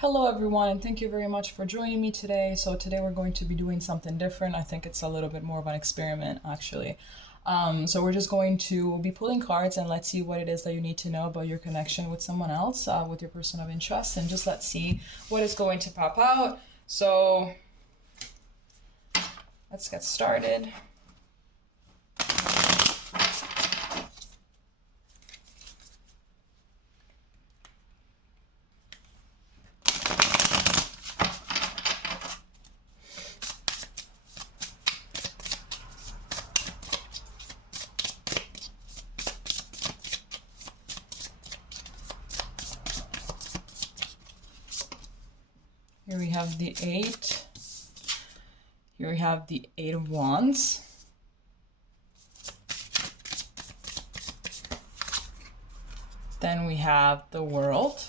Hello everyone, and thank you very much for joining me today. So today we're going to be doing something different. I think it's a little bit more of an experiment actually. So we're just going to be pulling cards and let's see what it is that you need to know about your connection with someone else, with your person of interest, and just let's see what is going to pop out. So let's get started. Here we have the 8. Here we have the 8 of Wands. Then we have the World.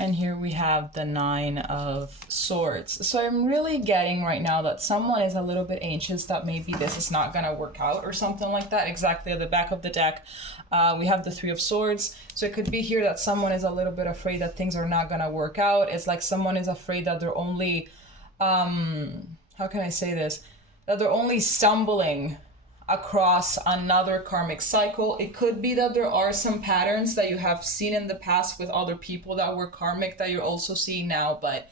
And here we have the 9 of Swords. So I'm really getting right now that someone is a little bit anxious that maybe this is not going to work out or something like that. Exactly at the back of the deck, we have the 3 of Swords. So it could be here that someone is a little bit afraid that things are not going to work out. It's like someone is afraid that they're only, how can I say this? That they're only stumbling across another karmic cycle. It could be that there are some patterns that you have seen in the past with other people that were karmic that you're also seeing now, but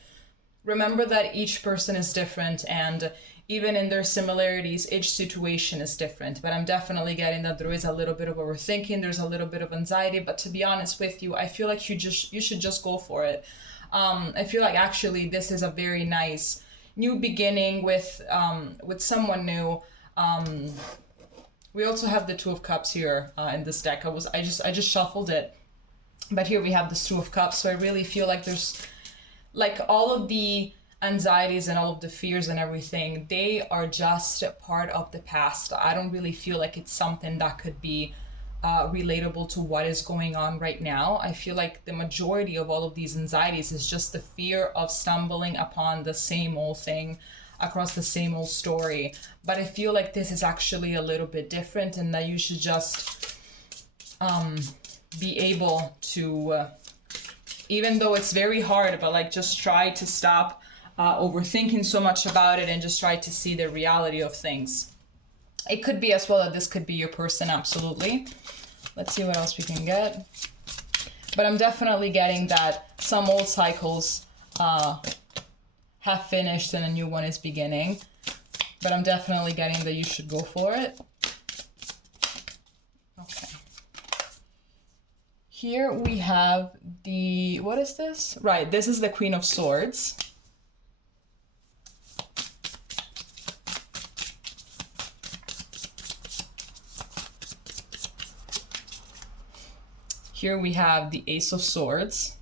remember that each person is different, and even in their similarities, each situation is different. But I'm definitely getting that there is a little bit of overthinking, there's a little bit of anxiety, but to be honest with you, I feel like you should just go for it. I feel like actually this is a very nice new beginning with someone new. We also have the 2 of Cups here in this deck. I just shuffled it, but here we have this 2 of Cups. So I really feel like there's like all of the anxieties and all of the fears and everything, they are just part of the past. I don't really feel like it's something that could be relatable to what is going on right now. I feel like the majority of all of these anxieties is just the fear of stumbling upon the same old thing, across the same old story. But I feel like this is actually a little bit different, and that you should just be able to, even though it's very hard, but like just try to stop overthinking so much about it and just try to see the reality of things. It could be as well that this could be your person, absolutely. Let's see what else we can get. But I'm definitely getting that some old cycles have finished and a new one is beginning. But I'm definitely getting that you should go for it. Okay. Here we have the, what is this? Right, this is the Queen of Swords. Here we have the Ace of Swords.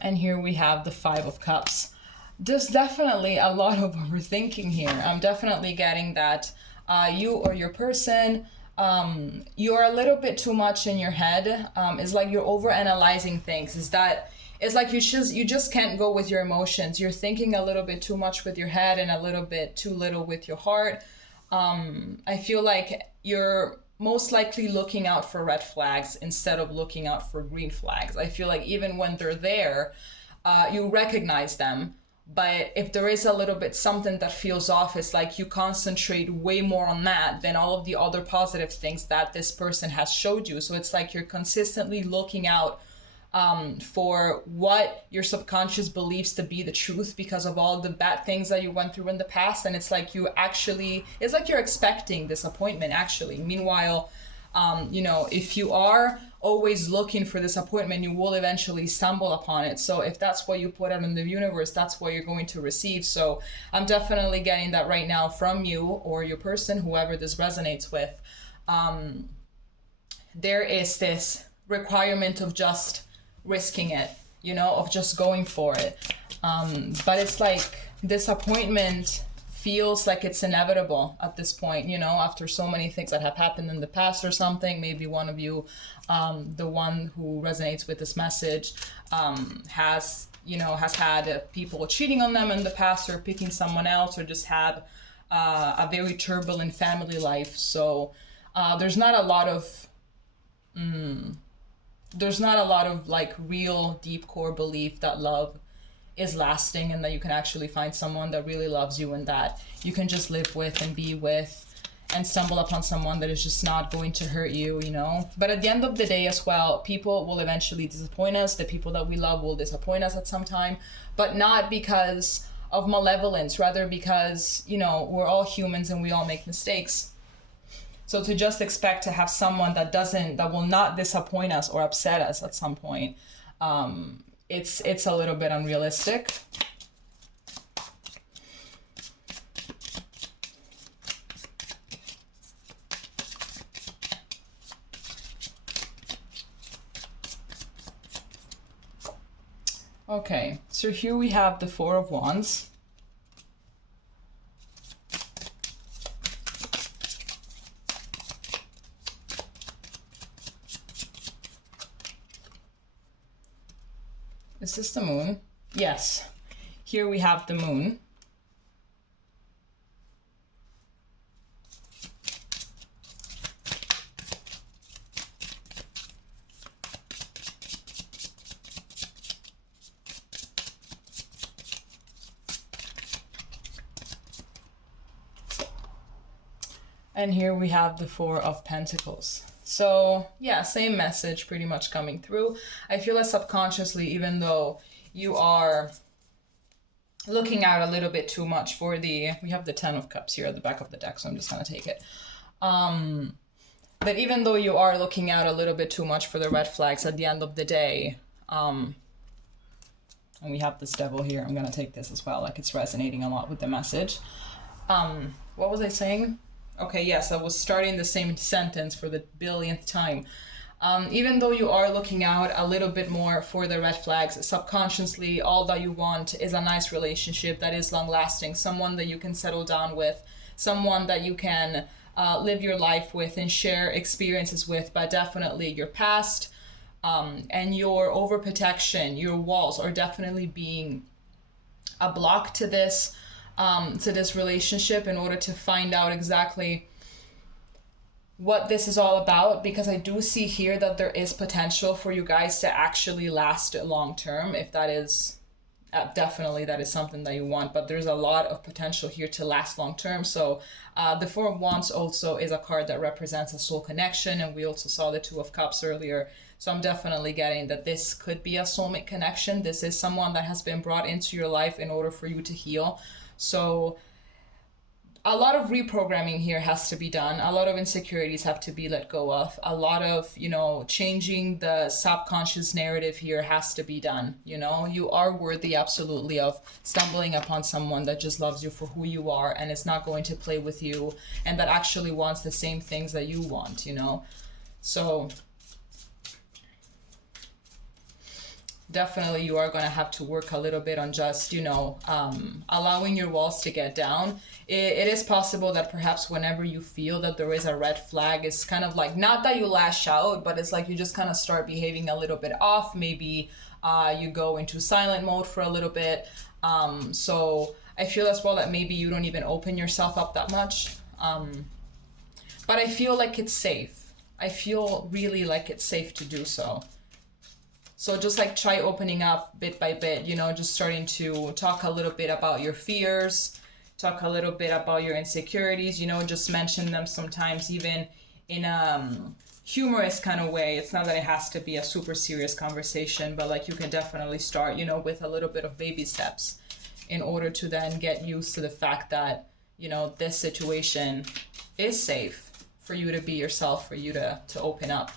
And here we have the 5 of Cups. There's definitely a lot of overthinking here. I'm definitely getting that you or your person, you're a little bit too much in your head. It's like you're overanalyzing things. It's like you just can't go with your emotions. You're thinking a little bit too much with your head and a little bit too little with your heart. I feel like you're most likely looking out for red flags instead of looking out for green flags. I feel like even when they're there, you recognize them. But if there is a little bit something that feels off, it's like you concentrate way more on that than all of the other positive things that this person has showed you. So it's like you're consistently looking out for what your subconscious believes to be the truth because of all the bad things that you went through in the past. And it's like it's like you're expecting disappointment actually. Meanwhile, if you are always looking for disappointment, you will eventually stumble upon it. So if that's what you put out in the universe, that's what you're going to receive. So I'm definitely getting that right now from you or your person, whoever this resonates with. There is this requirement of just risking it, of just going for it. But it's like disappointment feels like it's inevitable at this point, you know, after so many things that have happened in the past or something. Maybe one of you, the one who resonates with this message, has, you know, has had people cheating on them in the past, or picking someone else, or just had a very turbulent family life. So there's not a lot of like real deep core belief that love is lasting, and that you can actually find someone that really loves you, and that you can just live with and be with, and stumble upon someone that is just not going to hurt you, you know. But at the end of the day as well, people will eventually disappoint us. The people that we love will disappoint us at some time, but not because of malevolence, rather because, you know, we're all humans and we all make mistakes. So to just expect to have someone that will not disappoint us or upset us at some point, it's a little bit unrealistic. Okay, so here we have the Four of Wands. Is this the moon? Yes. Here we have the moon. And here we have the Four of Pentacles. So yeah, same message pretty much coming through. I feel like subconsciously, even though you are looking out a little bit too much for we have the Ten of Cups here at the back of the deck, so I'm just gonna take it. But even though you are looking out a little bit too much for the red flags, at the end of the day, and we have this Devil here, I'm gonna take this as well, like it's resonating a lot with the message. What was I saying? Okay, yes, I was starting the same sentence for the billionth time. Even though you are looking out a little bit more for the red flags, subconsciously, all that you want is a nice relationship that is long-lasting, someone that you can settle down with, someone that you can live your life with and share experiences with. But definitely your past and your overprotection, your walls are definitely being a block to this relationship, in order to find out exactly what this is all about, because I do see here that there is potential for you guys to actually last long term, if that is definitely that is something that you want. But there's a lot of potential here to last long term. So the Four of Wands also is a card that represents a soul connection, and we also saw the Two of Cups earlier. So I'm definitely getting that this could be a soulmate connection. This is someone that has been brought into your life in order for you to heal. So a lot of reprogramming here has to be done. A lot of insecurities have to be let go of. A lot of, you know, changing the subconscious narrative here has to be done. You know, you are worthy absolutely of stumbling upon someone that just loves you for who you are, and is not going to play with you, and that actually wants the same things that you want, you know. So definitely you are going to have to work a little bit on just, you know, allowing your walls to get down. It is possible that perhaps whenever you feel that there is a red flag, it's kind of like, not that you lash out, but it's like you just kind of start behaving a little bit off. Maybe you go into silent mode for a little bit. So I feel as well that maybe you don't even open yourself up that much. But I feel like it's safe. I feel really like it's safe to do so. So just like try opening up bit by bit, you know, just starting to talk a little bit about your fears, talk a little bit about your insecurities, you know, just mention them sometimes even in a humorous kind of way. It's not that it has to be a super serious conversation, but like you can definitely start, you know, with a little bit of baby steps in order to then get used to the fact that, you know, this situation is safe for you to be yourself, for you to open up.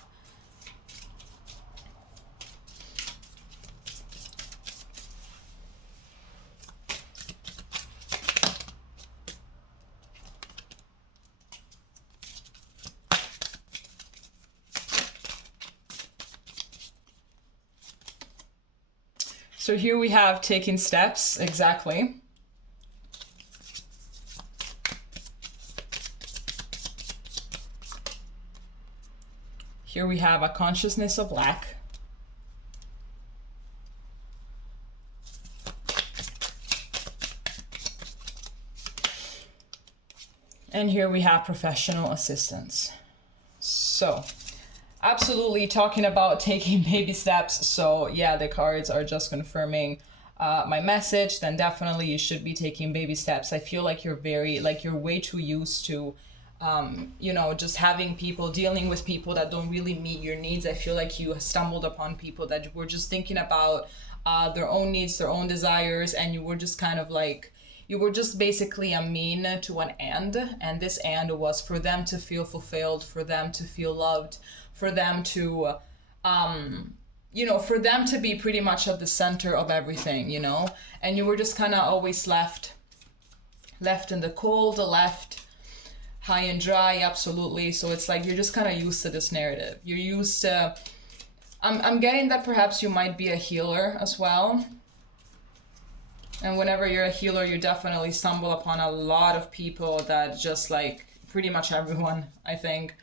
So here we have taking steps, exactly. Here we have a consciousness of lack. And here we have professional assistance. So, absolutely talking about taking baby steps. So yeah, the cards are just confirming my message. Then definitely you should be taking baby steps. I feel like you're way too used to, you know, just having people, dealing with people that don't really meet your needs. I feel like you stumbled upon people that were just thinking about their own needs, their own desires, and you were just kind of like, you were just basically a mean to an end, and this end was for them to feel fulfilled, for them to feel loved, for them to, you know, for them to be pretty much at the center of everything, you know, and you were just kind of always left in the cold, left high and dry, absolutely. So it's like you're just kind of used to this narrative. You're used to, I'm getting that perhaps you might be a healer as well. And whenever you're a healer, you definitely stumble upon a lot of people that just like, pretty much everyone, I think.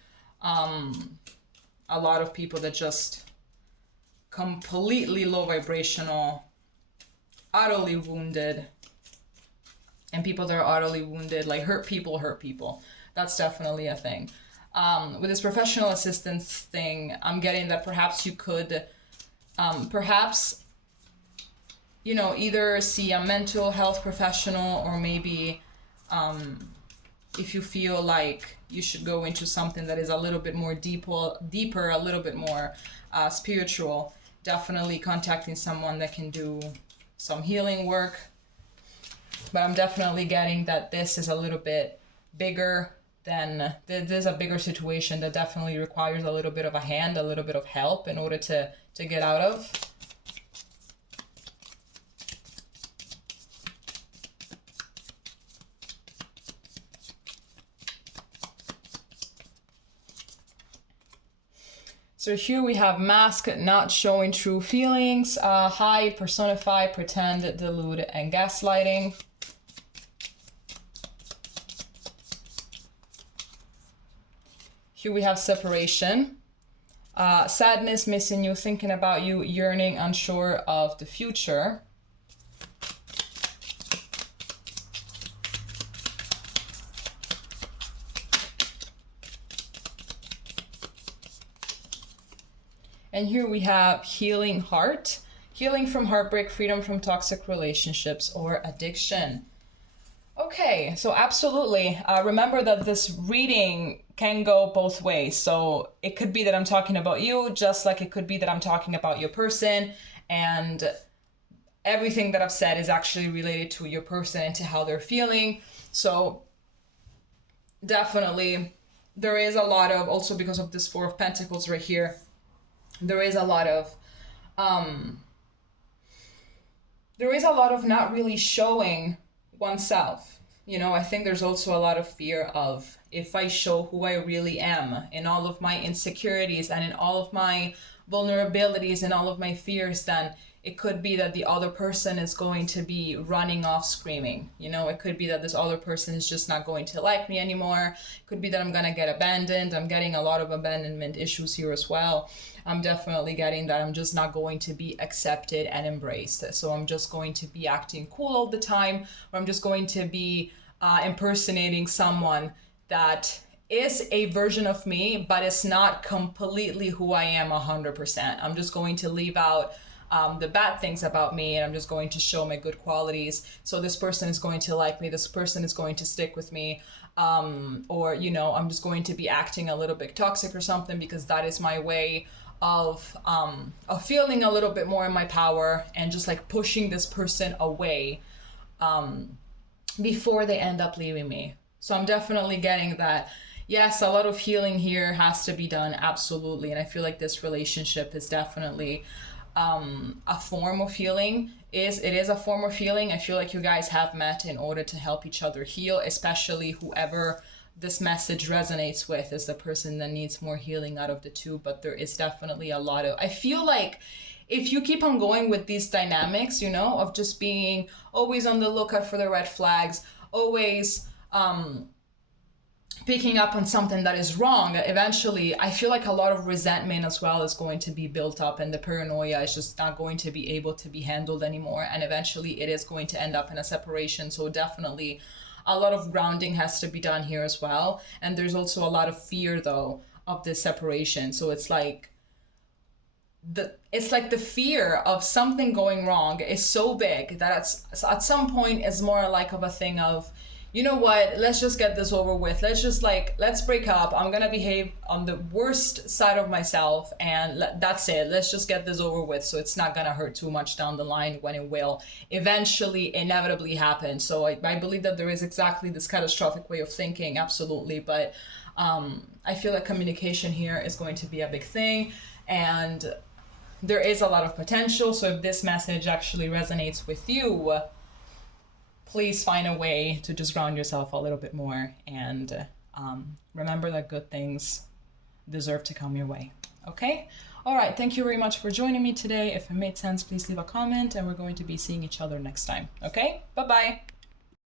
A lot of people that just completely low vibrational, utterly wounded. And people that are utterly wounded, like hurt people. That's definitely a thing. With this professional assistance thing, I'm getting that perhaps you could, perhaps, you know, either see a mental health professional, or maybe if you feel like you should go into something that is a little bit more deeper, a little bit more spiritual, definitely contacting someone that can do some healing work. But I'm definitely getting that this is a little bit bigger than, there's a bigger situation that definitely requires a little bit of a hand, a little bit of help in order to get out of. So here we have mask, not showing true feelings, hide, personify, pretend, delude, and gaslighting. Here we have separation, sadness, missing you, thinking about you, yearning, unsure of the future. And here we have healing heart, healing from heartbreak, freedom from toxic relationships or addiction. Okay, so absolutely. Remember that this reading can go both ways. So it could be that I'm talking about you, just like it could be that I'm talking about your person, and everything that I've said is actually related to your person and to how they're feeling. So definitely there is a lot of, also because of this Four of Pentacles right here, there is a lot of not really showing oneself. You know, I think there's also a lot of fear of, if I show who I really am in all of my insecurities and in all of my vulnerabilities and all of my fears, then it could be that the other person is going to be running off screaming. You know, it could be that this other person is just not going to like me anymore. It could be that I'm gonna get abandoned. I'm getting a lot of abandonment issues here as well. I'm definitely getting that I'm just not going to be accepted and embraced. So I'm just going to be acting cool all the time, or I'm just going to be impersonating someone that is a version of me, but it's not completely who I am 100%. I'm just going to leave out the bad things about me, and I'm just going to show my good qualities. So this person is going to like me, this person is going to stick with me, or, you know, I'm just going to be acting a little bit toxic or something, because that is my way of feeling a little bit more in my power, and just like pushing this person away before they end up leaving me. So I'm definitely getting that, yes, a lot of healing here has to be done, absolutely. And I feel like this relationship is definitely a form of healing. It is a form of healing. I feel like you guys have met in order to help each other heal, especially whoever this message resonates with is the person that needs more healing out of the two. But there is definitely a lot of, I feel like if you keep on going with these dynamics, you know, of just being always on the lookout for the red flags, always picking up on something that is wrong, eventually I feel like a lot of resentment as well is going to be built up, and the paranoia is just not going to be able to be handled anymore, and eventually it is going to end up in a separation. So definitely a lot of grounding has to be done here as well. And there's also a lot of fear though of this separation. So it's like the fear of something going wrong is so big that at some point it's more like of a thing of, you know what, let's just get this over with. Let's break up. I'm gonna behave on the worst side of myself, and that's it. Let's just get this over with, so it's not gonna hurt too much down the line, when it will eventually inevitably happen. So I believe that there is exactly this catastrophic way of thinking, absolutely. But I feel like communication here is going to be a big thing, and there is a lot of potential. So if this message actually resonates with you, please find a way to just ground yourself a little bit more, and remember that good things deserve to come your way. Okay? All right. Thank you very much for joining me today. If it made sense, please leave a comment, and we're going to be seeing each other next time. Okay? Bye-bye.